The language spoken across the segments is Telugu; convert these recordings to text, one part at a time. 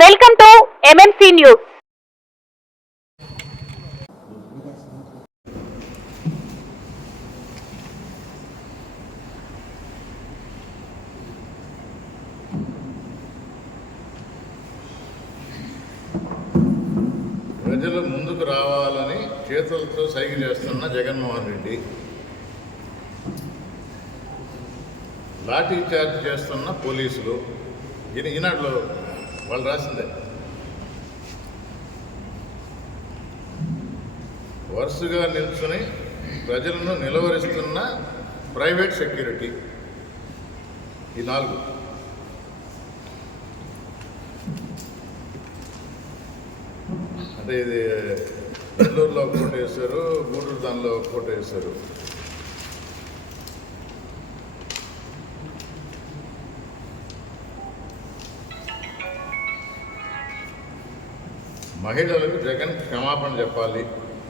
వెల్కమ్ టు ఎంఎంసీ న్యూస్ ప్రజలు ముందుకు రావాలని చేతులతో సైగ చేస్తున్న జగన్మోహన్ రెడ్డి. లాఠీ చార్జ్ చేస్తున్న పోలీసులు. ఈనాడులో వాళ్ళు రాసిందే. వరుసగా నిల్చుని ప్రజలను నిలవరిస్తున్న ప్రైవేట్ సెక్యూరిటీ. ఈ నాలుగు. అంటే ఇది నెల్లూరులో ఒక కోట వేశారు గూడూరు దానిలో ఒక కోట వేశారు. మహిళలకు జగన్ క్షమాపణ చెప్పాలి.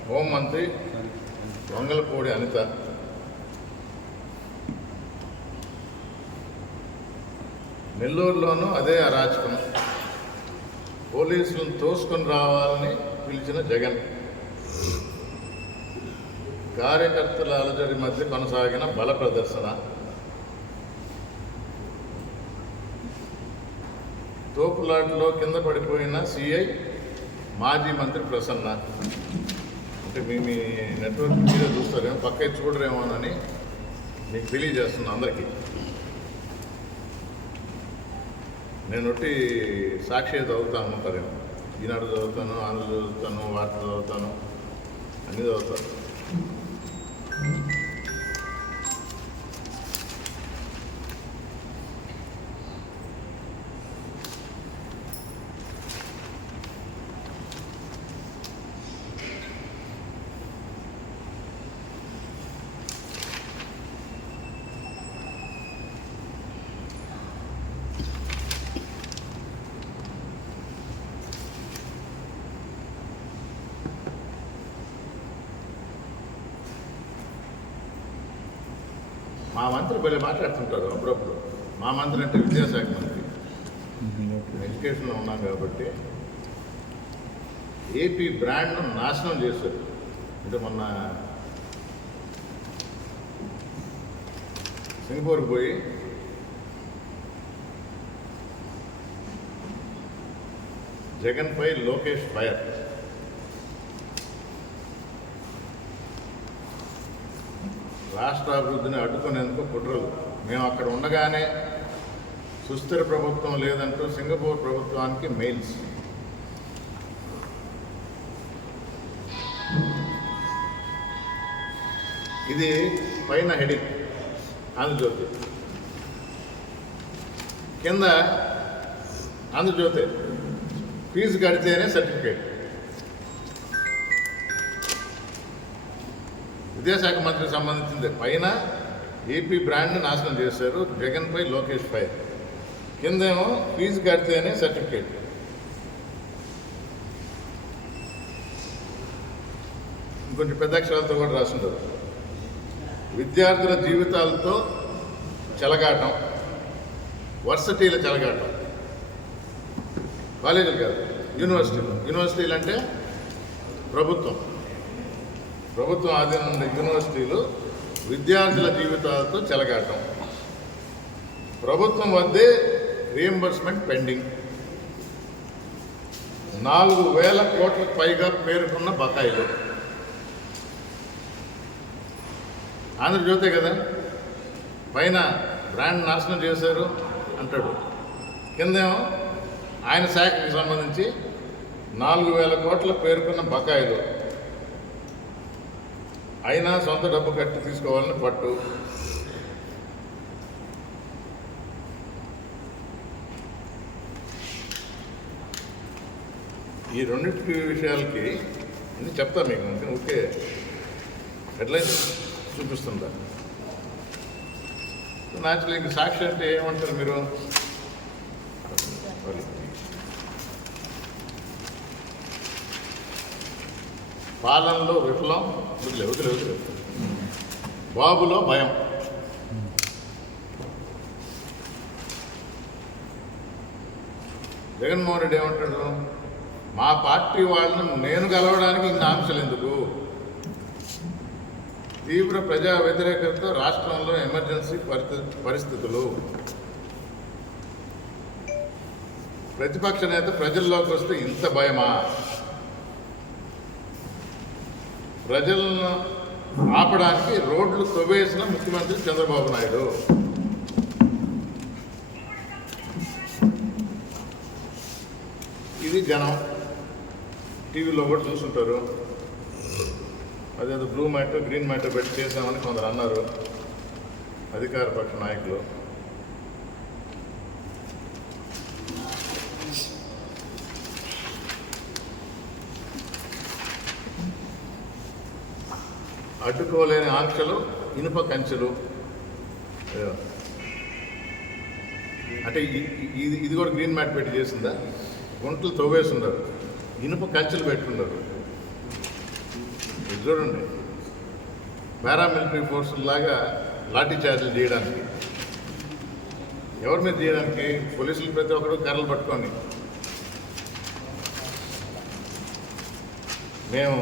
హోంమంత్రి వంగలపూడి అనిత. నెల్లూరులోనూ అదే అరాచకం. పోలీసులను తోసుకొని రావాలని పిలిచిన జగన్. కార్యకర్తల అలజడి మధ్య కొనసాగిన బల ప్రదర్శన. తోపులాట్లో కింద పడిపోయిన సిఐ మాజీ మంత్రి ప్రసన్న. అంటే మీ మీ నెట్వర్క్ మీరే చూస్తారేమో పక్క చూడరేమోనని మీకు తెలియజేస్తున్నా అందరికీ. నేను ఒట్టి సాక్షి చదువుతాను ఉంటారేమో ఈనాడు చదువుతాను ఆంధ్ర చదువుతాను వార్త చదువుతాను అన్నీ చదువుతాను. మంత్రి భలే మాట్లాడుతుంటారు అప్పుడప్పుడు. మా మంత్రి అంటే విద్యాశాఖ మంత్రి. ఎడ్యుకేషన్లో ఉన్నాం కాబట్టి ఏపీ బ్రాండ్ను నాశనం చేశారు. అంటే మొన్న సింగపూర్కి పోయి జగన్పై లోకేష్ ఫైర్. రాష్ట్ర అభివృద్ధిని అడ్డుకునేందుకు కుట్రలు. మేము అక్కడ ఉండగానే సుస్థిర ప్రభుత్వం లేదంటూ సింగపూర్ ప్రభుత్వానికి మెయిల్స్. ఇది పైన హెడింగ్ ఆంధ్రజ్యోతి. కింద ఆంధ్రజ్యోతి. ఫీజు కడితేనే సర్టిఫికేట్. విద్యాశాఖ మంత్రికి సంబంధించింది. పైన ఏపీ బ్రాండ్ నాశనం చేశారు జగన్పై లోకేష్ పై. కిందేమో ఫీజు కడితేనే సర్టిఫికేట్. ఇంకొంచెం పెద్ద అక్షరాలతో కూడా రాసింటారు విద్యార్థుల జీవితాలతో చెలగాటం. వర్సిటీల చెలగాటం. కాలేజీలు కాదు యూనివర్సిటీలు. యూనివర్సిటీలు అంటే ప్రభుత్వం. ప్రభుత్వం ఆధీనం ఉన్న యూనివర్సిటీలు విద్యార్థుల జీవితాలతో చెలగాటం. ప్రభుత్వం వద్దే రియంబర్స్మెంట్ పెండింగ్ నాలుగు వేల కోట్లకు పైగా పేరుకున్న బకాయిలు. ఆంధ్రజ్యోతే కదా? పైన బ్రాండ్ నాశనం చేశారు అంటాడు. కిందేమో ఆయన శాఖకి సంబంధించి నాలుగు వేల కోట్ల పేర్కొన్న బకాయిలు. అయినా సొంత డబ్బు కట్టి తీసుకోవాలని పట్టు. ఈ రెండింటి విషయాలకి అన్ని చెప్తా మీకు అందుకని ఓకే. హెడ్లైన్స్ చూపిస్తుందా? న్యాచురల్ ఇంక సాక్షి అంటే ఏమంటారు మీరు? పాలనలో విఫలం వదిలే వదిలే వదిలే. బాబులో భయం. జగన్ జగన్మోహన్ రెడ్డి ఏమంటాడు? మా పార్టీ వాళ్ళను నేను కలవడానికి ఇన్ని ఆంక్షలు ఎందుకు? తీవ్ర ప్రజా వ్యతిరేకతతో రాష్ట్రంలో ఎమర్జెన్సీ పరిస్థితి పరిస్థితులు. ప్రతిపక్ష నేత ప్రజల్లోకి వస్తే ఇంత భయమా? ప్రజలను ఆపడానికి రోడ్లు తవ్వేసిన ముఖ్యమంత్రి చంద్రబాబు నాయుడు. ఇది జనం. టీవీలో కూడా చూసుంటారు. అదేదో బ్లూ మ్యాట్ గ్రీన్ మ్యాట్ పెట్టి చేశామని కొందరు అన్నారు. అధికార పక్ష నాయకులు. అడ్డుకోలేని ఆంక్షలు ఇనుప కంచెలు. అంటే ఇది ఇది కూడా గ్రీన్ మ్యాట్ పెట్టి చేసిందా? గుంటలు తవ్వేస్తున్నారు ఇనుప కంచెలు పెట్టుకున్నారు చూడండి. పారామిలిటరీ ఫోర్సుల్లాగా లాఠీ చార్జీలు చేయడానికి ఎవరి మీద చేయడానికి పోలీసులు ప్రతి ఒక్కరు కర్రలు పట్టుకొని. మేము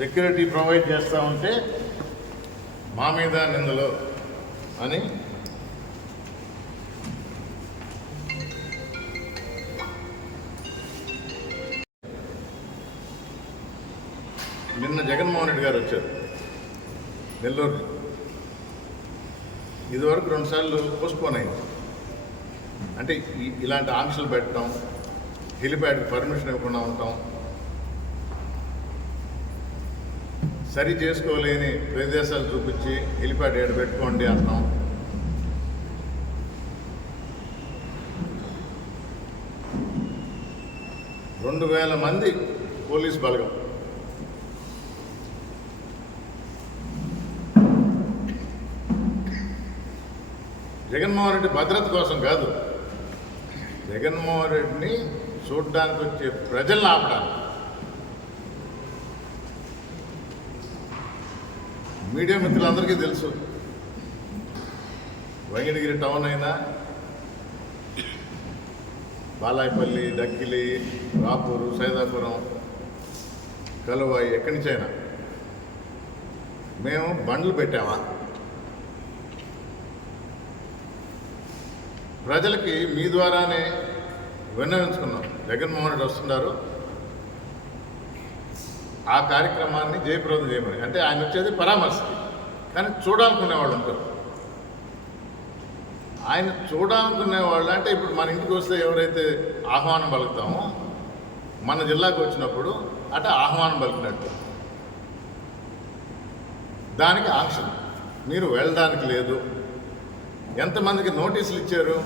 సెక్యూరిటీ ప్రొవైడ్ చేస్తూ ఉంటే మా మీద నిందలు అని నిన్న జగన్మోహన్ రెడ్డి గారు వచ్చారు నెల్లూరు ఇదివరకు రెండుసార్లు పోస్ట్పోన్ అయింది. అంటే ఇలాంటి ఆంక్షలు పెట్టడం హెలిప్యాడ్కి పర్మిషన్ ఇవ్వకుండా ఉంటాం సరి చేసుకోలేని ప్రదేశాలు చూపించి హెలిప్యాడ్ ఏడు పెట్టుకోండి అన్నాం రెండు వేల మంది పోలీస్ బలగం. జగన్మోహన్ రెడ్డి భద్రత కోసం కాదు జగన్మోహన్ రెడ్డిని చూడడానికి వచ్చే ప్రజలను ఆపడానికి. మీడియా మిత్రులందరికీ తెలుసు. వెంకటగిరి టౌన్ అయినా బాలాయపల్లి డక్కిలి రాపూరు సైదాపురం కలువాయి ఎక్కడి నుంచైనా మేము బండ్లు పెట్టామా? ప్రజలకి మీ ద్వారానే విన్నవించుకున్నాం. జగన్మోహన్ రెడ్డి వస్తున్నారు ఆ కార్యక్రమాన్ని జయప్రదం చేయమని. అంటే ఆయన వచ్చేది పరామర్శకి. కానీ చూడాలనుకునే వాళ్ళు ఉంటారు. ఆయన చూడాలనుకునే వాళ్ళు అంటే ఇప్పుడు మన ఇంటికి వస్తే ఎవరైతే ఆహ్వానం పలుకుతామో మన జిల్లాకు వచ్చినప్పుడు అంటే ఆహ్వానం పలికినట్టు. దానికి ఆంక్షలు. మీరు వెళ్ళడానికి లేదు. ఎంతమందికి నోటీసులు ఇచ్చారు?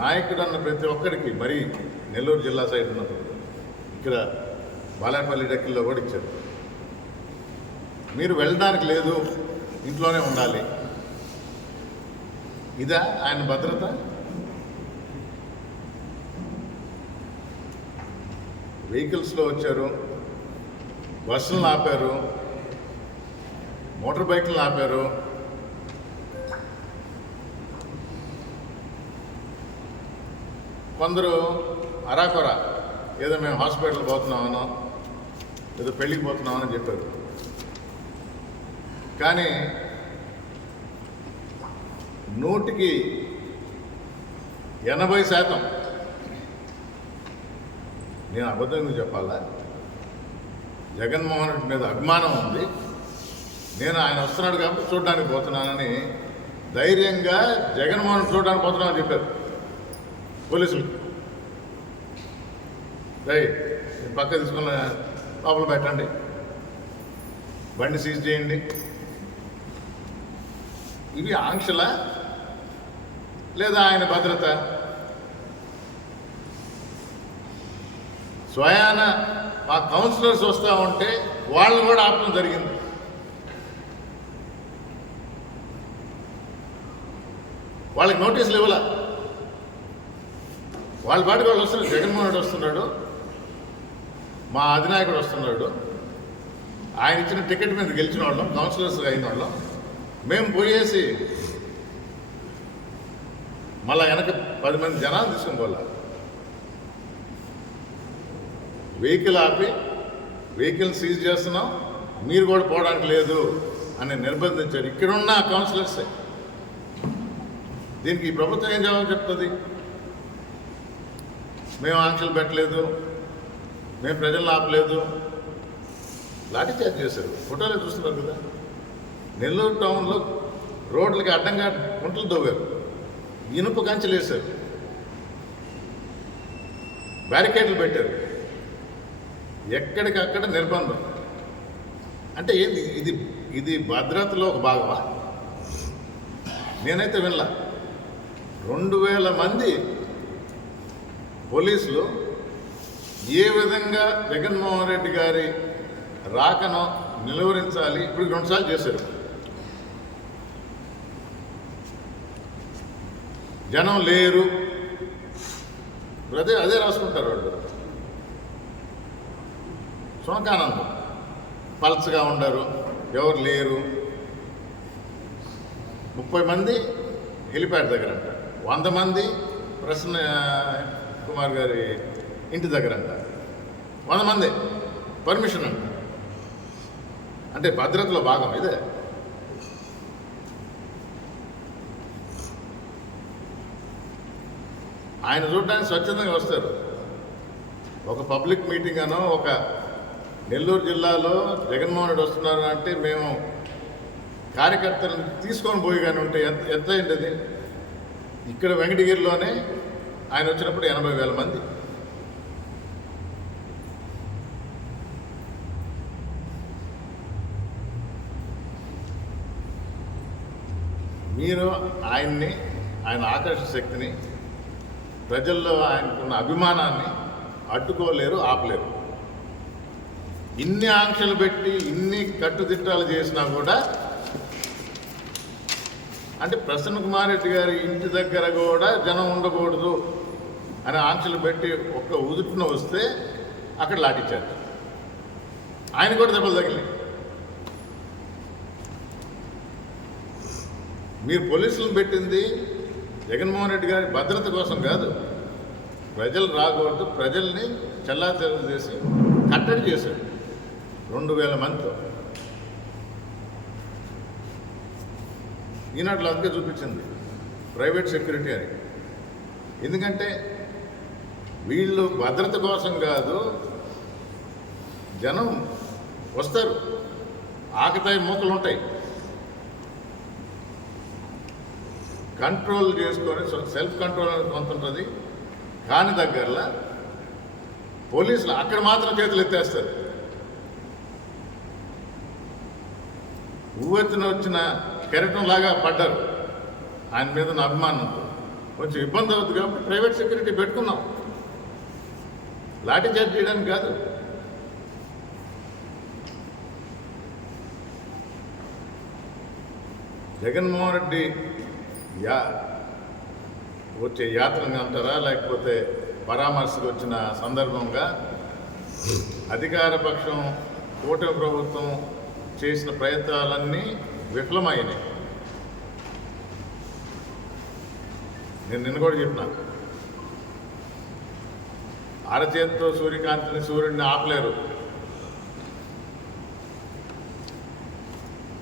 నాయకుడు అన్న ప్రతి ఒక్కరికి మరి నెల్లూరు జిల్లా సైడ్ ఉన్నప్పుడు ఇక్కడ బాలాపల్లి డక్కిల్లో కూడా ఇచ్చారు. మీరు వెళ్ళడానికి లేదు ఇంట్లోనే ఉండాలి. ఇదా ఆయన భద్రత? వెహికల్స్లో వచ్చారు బస్సులను ఆపారు మోటార్ బైక్లను ఆపారు కొందరు అరాకొర ఏదో మేము హాస్పిటల్ పోతున్నామనో ఏదో పెళ్ళికి పోతున్నామని చెప్పారు. కానీ నూటికి ఎనభై శాతం నేను అబద్ధం ఎందుకు చెప్పాలా? జగన్మోహన్ రెడ్డి మీద అభిమానం ఉంది. నేను ఆయన వస్తున్నాడు కాబట్టి చూడడానికి పోతున్నానని ధైర్యంగా జగన్మోహన్ చూడడానికి పోతున్నానని చెప్పారు. పోలీసులు రై పక్క తీసుకున్న లోపల పెట్టండి. బండి సీజ్ చేయండి. ఇవి ఆంక్షల? లేదా ఆయన భద్రత? స్వయాన ఆ కౌన్సిలర్స్ వస్తూ ఉంటే వాళ్ళని కూడా ఆపడం జరిగింది. వాళ్ళకి నోటీసులు ఇవ్వాల? వాళ్ళ పాటికి వాళ్ళు వస్తున్నారు. జగన్మోహన్ రెడ్డి వస్తున్నాడు. మా అధినాయకుడు వస్తున్నాడు. ఆయన ఇచ్చిన టికెట్ మీద గెలిచిన వాళ్ళం కౌన్సిలర్స్ అయిన వాళ్ళం. మేము పోయేసి మళ్ళా వెనక పది మంది జనాలు తీసుకుని పోలా వెహికల్ ఆపి వెహికల్ సీజ్ చేస్తున్నాం. మీరు కూడా పోవడానికి లేదు అని నిర్బంధించారు. ఇక్కడున్న కౌన్సిలర్సే. దీనికి ఈ ప్రభుత్వం ఏం జవాబు చెప్తుంది? మేము ఆంక్షలు పెట్టలేదు మేము ప్రజలను ఆపలేదు. లాఠీ చార్జ్ చేశారు. ఫోటోలే చూస్తున్నారు కదా. నెల్లూరు టౌన్లో రోడ్లకి అడ్డంగా గుంటలు దవ్వారు ఇనుప కంచెలు వేశారు. బ్యారికేడ్లు పెట్టారు. ఎక్కడికక్కడ నిర్బంధం. అంటే ఏంది? ఇది ఇది భద్రతలో ఒక భాగమా? నేనైతే వినలా. రెండు వేల మంది పోలీసులు ఏ విధంగా జగన్మోహన్ రెడ్డి గారి రాకను నిలువరించాలి? ఇప్పుడు రెండుసార్లు చేశారు. జనం లేరు. అదే అదే రాసుకుంటారు వాళ్ళు. సునకానందం. పల్చగా ఉండరు. ఎవరు లేరు. ముప్పై మంది హెలిప్యాడ్ దగ్గర అంట వంద మంది ప్రశ్న కుమార్ గారి ఇంటి దగ్గర అంట వంద మంది. పర్మిషన్ అంట. అంటే భద్రతలో భాగం ఇదే. ఆయన చూడడానికి స్వచ్ఛందంగా వస్తారు. ఒక పబ్లిక్ మీటింగ్ అనో ఒక నెల్లూరు జిల్లాలో జగన్మోహన్ రెడ్డి వస్తున్నారు అంటే మేము కార్యకర్తలను తీసుకొని పోయి కానీ ఉంటే ఎంత ఎంత అది? ఇక్కడ వెంకటగిరిలోనే ఆయన వచ్చినప్పుడు ఎనభై వేల మంది. మీరు ఆయన్ని ఆయన ఆకర్ష శక్తిని ప్రజల్లో ఆయనకున్న అభిమానాన్ని అడ్డుకోలేరు ఆపలేరు. ఇన్ని ఆంక్షలు పెట్టి ఇన్ని కట్టుదిట్టాలు చేసినా కూడా అంటే ప్రసన్న కుమార్ రెడ్డి గారి ఇంటి దగ్గర కూడా జనం ఉండకూడదు అని ఆంక్షలు పెట్టి ఒక్క ఉదుటిన వస్తే అక్కడ లాటిచ్చారు ఆయన కూడా దెబ్బలు తగిలి మీరు పోలీసులను పెట్టింది జగన్మోహన్ రెడ్డి గారి భద్రత కోసం కాదు. ప్రజలు రాకూడదు. ప్రజల్ని చెల్లాచెల్లు చేసి కట్టడి చేశాడు రెండు వేల మందితో. ఈనాటిలో అందుకే చూపించింది. ప్రైవేట్ సెక్యూరిటీ అని. ఎందుకంటే వీళ్ళు భద్రత కోసం కాదు జనం వస్తారు. ఆకతాయి మూకలు ఉంటాయి. కంట్రోల్ చేసుకొని సెల్ఫ్ కంట్రోల్ అనేది కొంత ఉంటుంది. కాని దగ్గరలో పోలీసులు అక్కడ మాత్రం చేతులు ఎత్తేస్తారు. ఊవెత్తున వచ్చిన కెరటంలాగా పడ్డారు. ఆయన మీద ఉన్న అభిమానంతో కొంచెం ఇబ్బంది అవుతుంది కాబట్టి ప్రైవేట్ సెక్యూరిటీ పెట్టుకున్నాం లాఠీ చార్జ్ చేయడానికి కాదు. జగన్మోహన్ రెడ్డి యా వచ్చే యాత్రని అంటారా లేకపోతే పరామర్శకు వచ్చిన సందర్భంగా అధికార పక్షం కూటమి ప్రభుత్వం చేసిన ప్రయత్నాలన్నీ విఫలమైనాయి నేను నిన్న కూడా చెప్పిన. అరచేతితో సూర్యకాంతిని సూర్యుడిని ఆపలేరు.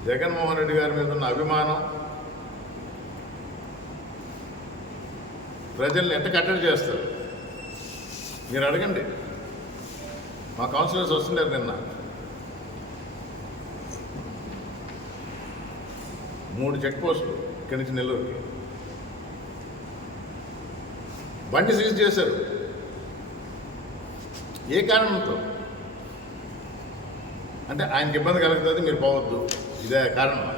జగన్మోహన్ రెడ్డి గారి మీద ఉన్న అభిమానం ప్రజల్ని ఎంత కట్టడి చేస్తారు? మీరు అడగండి. మా కౌన్సిలర్స్ వస్తుండారు నిన్న. మూడు చెక్ పోస్టులు ఇక్కడి నుంచి నెల్లూరుకి. బండి సీజ్ చేశారు. ఏ కారణంతో? అంటే ఆయనకి ఇబ్బంది కలుగుతుంది మీరు పోవద్దు. ఇదే కారణం.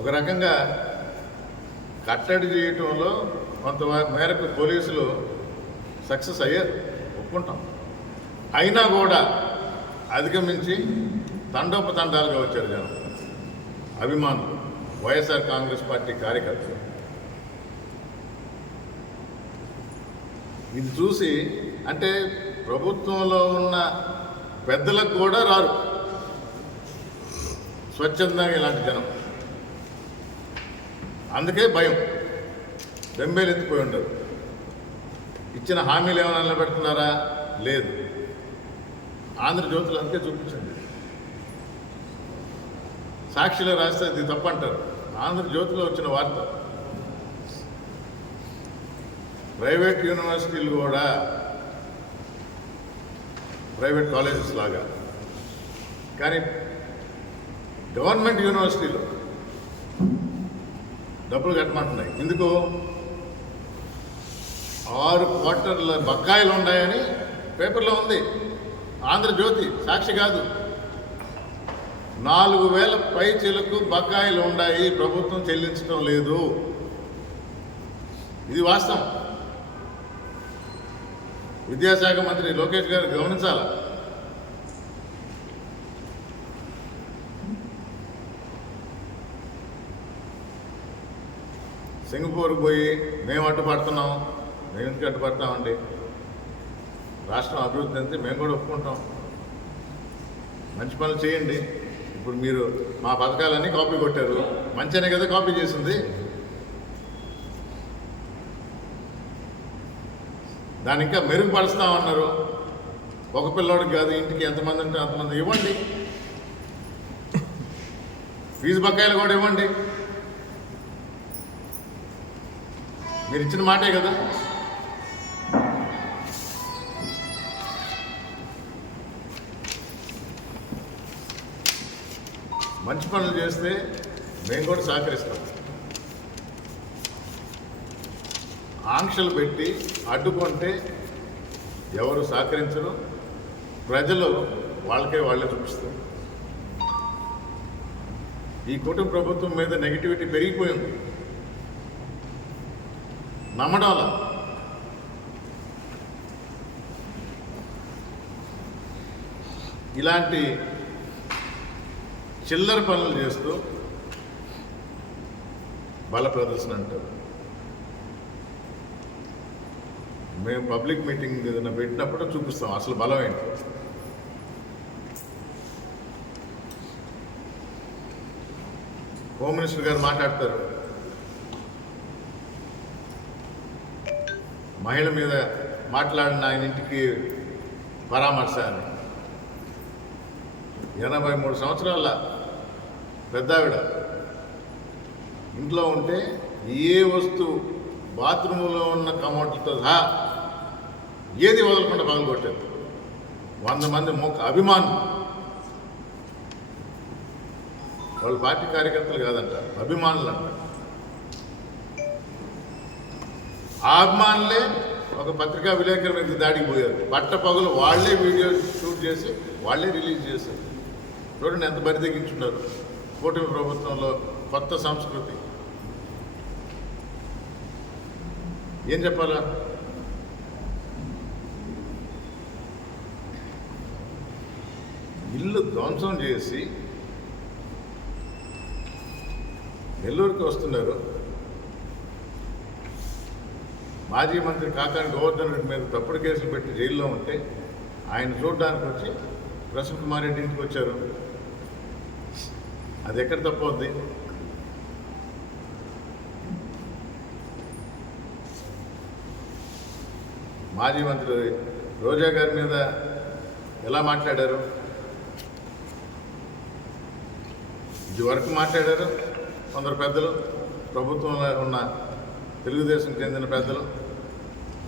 ఒక రకంగా కట్టడి చేయటంలో కొంత మేరకు పోలీసులు సక్సెస్ అయ్యారు. ఒప్పుకుంటాం. అయినా కూడా అధిగమించి తండోపతండాలుగా వచ్చారు జనం. అభిమానులు వైఎస్ఆర్ కాంగ్రెస్ పార్టీ కార్యకర్తలు. ఇది చూసి అంటే ప్రభుత్వంలో ఉన్న పెద్దలకు కూడా రారు. స్వచ్ఛందంగా ఇలాంటి జనం. అందుకే భయం. బెంబేలు ఎత్తిపోయి ఉండరు. ఇచ్చిన హామీలు ఏమైనా నిలబెడుతున్నారా? లేదు. ఆంధ్రజ్యోతులు అందుకే చూపించండి. సాక్షిలో రాస్తే ఇది తప్పంటారు. ఆంధ్రజ్యోతిలో వచ్చిన వార్త. ప్రైవేట్ యూనివర్సిటీలు కూడా ప్రైవేట్ కాలేజెస్ లాగా. కానీ గవర్నమెంట్ యూనివర్సిటీలు డబ్బులు కట్టమంటున్నాయి. ఎందుకు? ఆరు క్వార్టర్ల బకాయిలు ఉన్నాయని పేపర్లో ఉంది. ఆంధ్రజ్యోతి సాక్షి కాదు. నాలుగు వేల పై చెలకు బకాయిలు ఉన్నాయి. ప్రభుత్వం చెల్లించడం లేదు. ఇది వాస్తవం. విద్యాశాఖ మంత్రి లోకేష్ గారు గమనించాల? సింగపూర్కి పోయి మేము అడ్డుపడుతున్నాం. మేము ఎందుకు అడ్డుపడతామండి? రాష్ట్రం అభివృద్ధి అంతే మేము కూడా ఒప్పుకుంటాం. మంచి పనులు చేయండి. ఇప్పుడు మీరు మా పథకాలన్నీ కాపీ కొట్టారు. మంచిగానే కదా కాపీ చేసింది? దాని ఇంకా మెరుగుపరుస్తామన్నారు. ఒక పిల్లోడికి కాదు ఇంటికి ఎంతమంది ఉంటే అంతమంది ఇవ్వండి. ఫీజు బకాయిలు కూడా ఇవ్వండి. మీరు ఇచ్చిన మాటే కదా? మంచి పనులు చేస్తే మేము కూడా సహకరిస్తాం. ఆంక్షలు పెట్టి అడ్డుకుంటే ఎవరు సహకరించరు. ప్రజలు వాళ్ళకే వాళ్ళే చూపిస్తారు. ఈ కుటుంబ ప్రభుత్వం మీద నెగిటివిటీ పెరిగిపోయింది. నమ్మడం ఇలాంటి చిల్లర పనులు చేస్తూ బల ప్రదర్శన అంటారు. మేము పబ్లిక్ మీటింగ్ ఏదైనా పెట్టినప్పుడు చూపిస్తాం. అసలు బలం ఏంటి? హోమ్ మినిస్టర్ గారు మాట్లాడతారు. మహిళ మీద మాట్లాడిన ఆయన ఇంటికి పరామర్శ అని. ఎనభై మూడు సంవత్సరాల పెద్దావిడ. ఇంట్లో ఉంటే ఏ వస్తువు బాత్రూంలో ఉన్న కమోట్లతో సహా ఏది వదలకుండా పగలగొట్టారు. వంద మంది ముఖ అభిమానులు. వాళ్ళు పార్టీ కార్యకర్తలు కాదంట అభిమానులు అంట ఆ అభిమానులే ఒక పత్రికా విలేకరు మీద దాడికి పోయారు. పట్ట పగులు వాళ్ళే వీడియో షూట్ చేసి వాళ్ళే రిలీజ్ చేశారు. చూడండి ఎంత బరి తెగించున్నారు. కూటమి ప్రభుత్వంలో కొత్త సంస్కృతి. ఏం చెప్పాలా? ఇల్లు ధ్వంసం చేసి నెల్లూరుకి వస్తున్నారు. మాజీ మంత్రి కాకాని గోవర్ధన్ రెడ్డి మీద తప్పుడు కేసులు పెట్టి జైల్లో ఉంటే ఆయన చూడడానికి వచ్చి ప్రసన్న కుమార్ రెడ్డి ఇంటికి వచ్చారు. అది ఎక్కడ తప్పవుద్ది? మాజీ మంత్రి రోజా గారి మీద ఎలా మాట్లాడారు? ఇది వరకు మాట్లాడారు కొందరు పెద్దలు ప్రభుత్వంలో ఉన్న తెలుగుదేశం చెందిన పెద్దలు.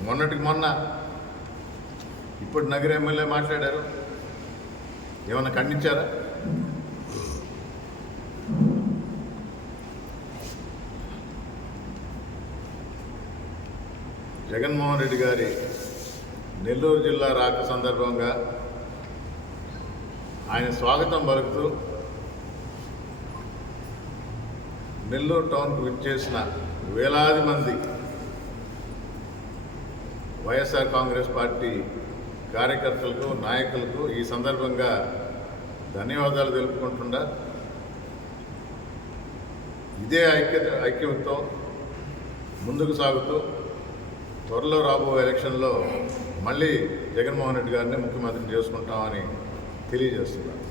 మొన్నటికి మొన్న ఇప్పుడు నగర ఎమ్మెల్యే మాట్లాడారు. ఏమైనా ఖండించారా? జగన్మోహన్ రెడ్డి గారి నెల్లూరు జిల్లా రాక సందర్భంగా ఆయన స్వాగతం పలుకుతూ నెల్లూరు టౌన్కు విచ్చేసిన వేలాది మంది వైఎస్ఆర్ కాంగ్రెస్ పార్టీ కార్యకర్తలకు నాయకులకు ఈ సందర్భంగా ధన్యవాదాలు తెలుపుకుంటుండా. ఇదే ఐక్యత ఐక్యంతో ముందుకు సాగుతూ త్వరలో రాబోయే ఎలక్షన్లో మళ్ళీ జగన్మోహన్ రెడ్డి గారిని ముఖ్యమంత్రిని చేసుకుంటామని తెలియజేస్తున్నాను.